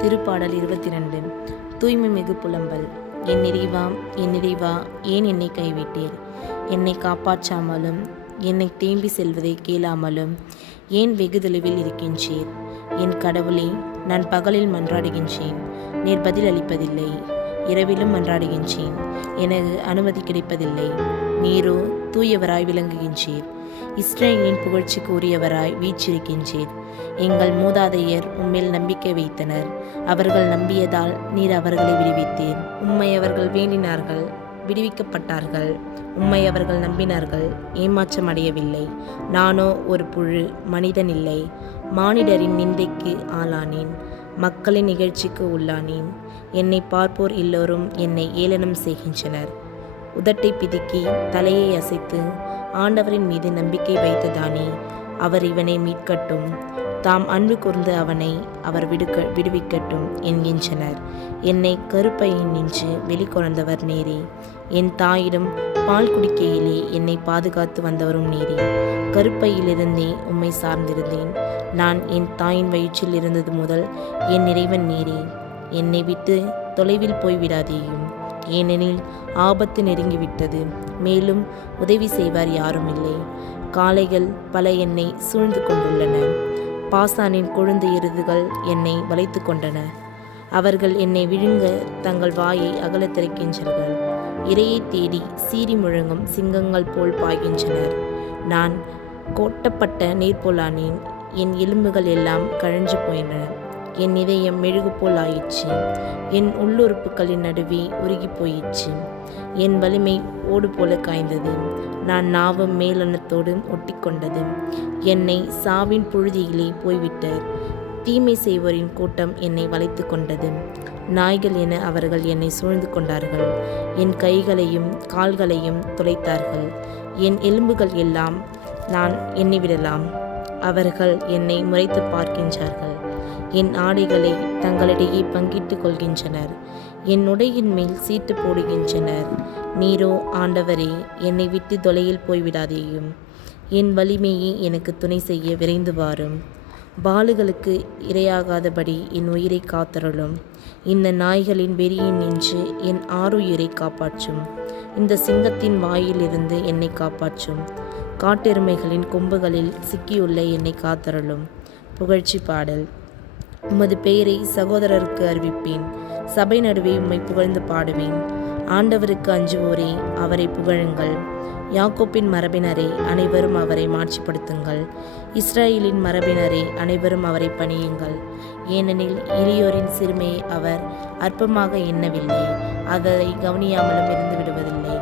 திருப்பாடல் 22. தூய்மை மிகு புலம்பல். என் இறைவா, ஏன் என்னை கைவிட்டீர்? என்னை காப்பாற்றாமலும் என்னை தேம்பி செல்வதை கேளாமலும் ஏன் வெகு தொலைவில் இருக்கின்றீர்? என் கடவுளே, நான் பகலில் மன்றாடுகின்றேன், நீர் பதில் அளிப்பதில்லை. இரவிலும் மன்றாடுகின்றேன், எனக்கு அனுமதி கிடைப்பதில்லை. நீரோ தூயவராய் விளங்குகின்றீர், இஸ்ரேலின் புகழ்ச்சிக்கு உரியவராய் வீற்றிருக்கின்றீர். எங்கள் மூதாதையர் உம்மில் நம்பிக்கை வைத்தனர், அவர்கள் நம்பியதால் நீர் அவர்களை விடுவித்தீர். உம்மை அவர்கள் வேண்டினார்கள், விடுவிக்கப்பட்டார்கள். உம்மை அவர்கள் நம்பினார்கள், ஏமாற்றம் அடையவில்லை. நானோ ஒரு புழு, மனிதன் இல்லை. மானிடரின் நிந்தைக்கு ஆளானேன், மக்களின் நிகழ்ச்சிக்கு உள்ளானேன். என்னை பார்ப்போர் எல்லோரும் என்னை ஏளனம் செய்கின்றனர். உதட்டை பிதுக்கி தலையை அசைத்து ஆண்டவரின் மீது நம்பிக்கை வைத்ததானே, அவர் இவனை மீட்கட்டும், தாம் அன்பு கூர்ந்து அவனை அவர் விடுவிக்கட்டும் என்கின்றனர். என்னை கருப்பையின் நின்று வெளிக்கொணர்ந்தவர் நேரே, என் தாயிடம் பால் குடிக்கையிலே என்னை பாதுகாத்து வந்தவரும் நேரே. கருப்பையிலிருந்தே உம்மை சார்ந்திருந்தேன், நான் என் தாயின் வயிற்றில் இருந்தது முதல் என் இறைவன் நேரே. என்னை விட்டு தொலைவில் போய்விடாதேயும், ஏனெனில் ஆபத்து நெருங்கிவிட்டது, மேலும் உதவி செய்வார் யாரும் இல்லை. காளைகள் பல என்னை சூழ்ந்து கொண்டுள்ளன, பாசானின் கொழுந்து எருதுகள் என்னை வளைத்து கொண்டன. அவர்கள் என்னை விழுங்க தங்கள் வாயை அகலத் திறக்கின்றார்கள். இரையை தேடி சீறி முழங்கும் சிங்கங்கள் போல் பாய்கின்றனர். நான் கொட்டப்பட்ட நீர் போலானேன், என் எலும்புகள் எல்லாம் கழன்று போயின. என் இதயம் மெழுகு போல் ஆயிற்று, என் உள்ளுறுப்புகளின் நடுவே உருகி போயிற்று. என் வலிமை ஓடு போல காய்ந்தது, நான் நாவும் மேலனத்தோடு ஒட்டி கொண்டது. என்னை சாவின் புழுதியிலே போய்விட்டார். தீமை செய்வோரின் கூட்டம் என்னை வளைத்து கொண்டது. நாய்கள் என அவர்கள் என்னை சூழ்ந்து கொண்டார்கள். என் கைகளையும் கால்களையும் துளைத்தார்கள். என் எலும்புகள் எல்லாம் நான் எண்ணிவிடலாம். அவர்கள் என்னை முறைத்து பார்க்கின்றார்கள், என் ஆடைகளை தங்களிடையே பங்கிட்டுக் கொள்கின்றனர், என் உடையின் மேல் சீட்டு போடுகின்றனர். நீரோ ஆண்டவரே, என்னை விட்டு தொலையில் போய்விடாதேயும், என் வலிமையே எனக்கு துணை செய்ய விரைந்து வாரும். வாளுகளுக்கு இரையாகாதபடி என் உயிரை காத்தருளும். இந்த நாய்களின் வெறியின் நின்று என் ஆருயிரை காப்பாற்றும். இந்த சிங்கத்தின் வாயிலிருந்து என்னை காப்பாற்றும். காட்டெருமைகளின் கொம்புகளில் சிக்கியுள்ள என்னை காத்தருளும். புகழ்ச்சி பாடல். உமது பெயரை சகோதரருக்கு அறிவிப்பேன், சபை நடுவே உம்மை புகழ்ந்து பாடுவேன். ஆண்டவருக்கு அஞ்சுவோரே, அவரை புகழுங்கள். யாக்கோப்பின் மரபினரே, அனைவரும் அவரை மாட்சிப்படுத்துங்கள். இஸ்ரேலின் மரபினரே, அனைவரும் அவரை பணியுங்கள். ஏனெனில் எளியோரின் சிறுமையை அவர் அற்பமாக எண்ணவில்லை, அதை கவனியாமலும் இருந்து விடுவதில்லை.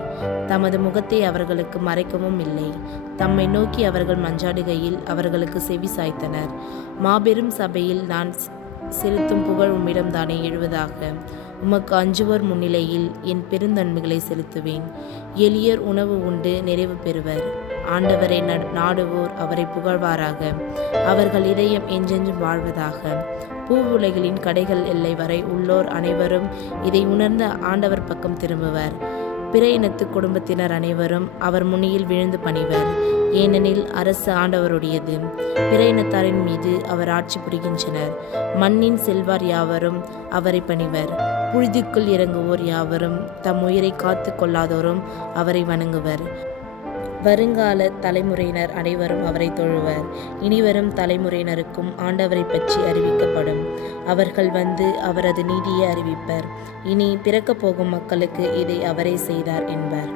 தமது முகத்தை அவர்களுக்கு மறைக்கவும் இல்லை. தம்மை நோக்கி அவர்கள் மன்றாடுகையில் அவர்களுக்கு செவி சாய்த்தனர். மாபெரும் சபையில் நான் செலுத்தும் புகழ் உம்மிடம்தானே எழுவதாக. உமக்கு அஞ்சுவோர் முன்னிலையில் என் பெருந்தன்மைகளை செலுத்துவேன். எளியர் உணவு உண்டு நிறைவு பெறுவர். ஆண்டவரை நாடுவோர் அவரை புகழ்வாராக. அவர்கள் இதயம் என்றென்றும் வாழ்வதாக. பூவுலகின் கடைகள் எல்லை வரை உள்ளோர் அனைவரும் இதை உணர்ந்த ஆண்டவர் பக்கம் திரும்புவர். பிற இனத்து குடும்பத்தினர் அனைவரும் அவர் முன்னியில் விழுந்து பணிவர். ஏனெனில் அரசு ஆண்டவருடையது, பிற இனத்தாரின் மீது அவர் ஆட்சி புரிகின்றனர். மண்ணின் செல்வார் யாவரும் அவரை பணிவர். புழுதிக்குள் இறங்குவோர் யாவரும் தம் உயிரை காத்து கொள்ளாதோரும் அவரை வணங்குவர். வருங்கால தலைமுறையினர் அனைவரும் அவரை தொழுவர். இனிவரும் தலைமுறையினருக்கும் ஆண்டவரை பற்றி அறிவிக்கப்படும். அவர்கள் வந்து அவரது நீதியை அறிவிப்பர். இனி பிறக்கப் போகும் மக்களுக்கு இதை அவரே செய்தார் என்பர்.